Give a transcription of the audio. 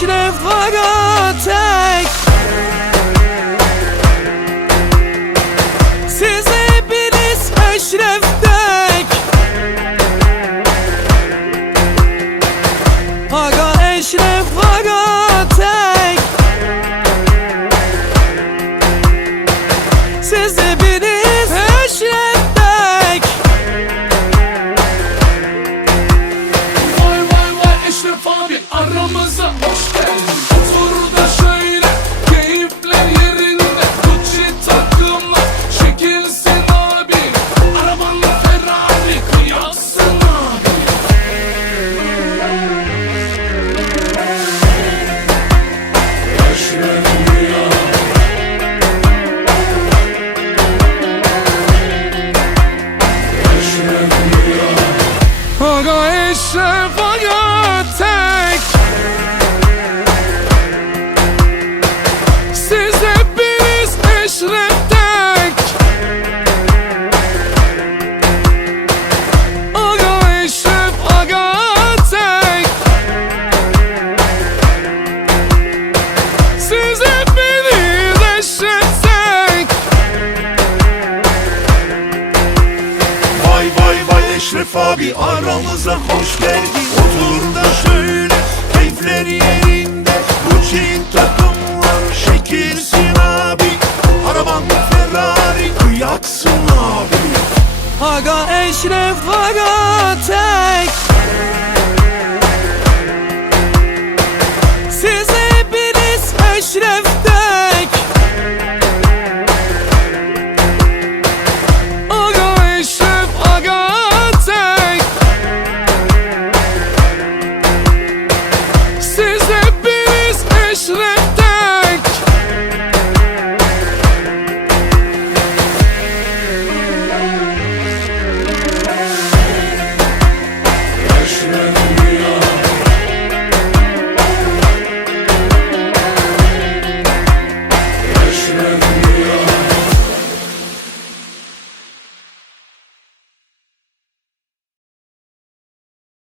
Eşref Aga aramıza hoş hasrettek Aga eşref aga tek Siz hep beni deşrettek Vay vay vay Eşref abi aramıza hoş geldin. Otur da şöyle keyifleri yerinde. yatsın abi. Aga eşref aga tek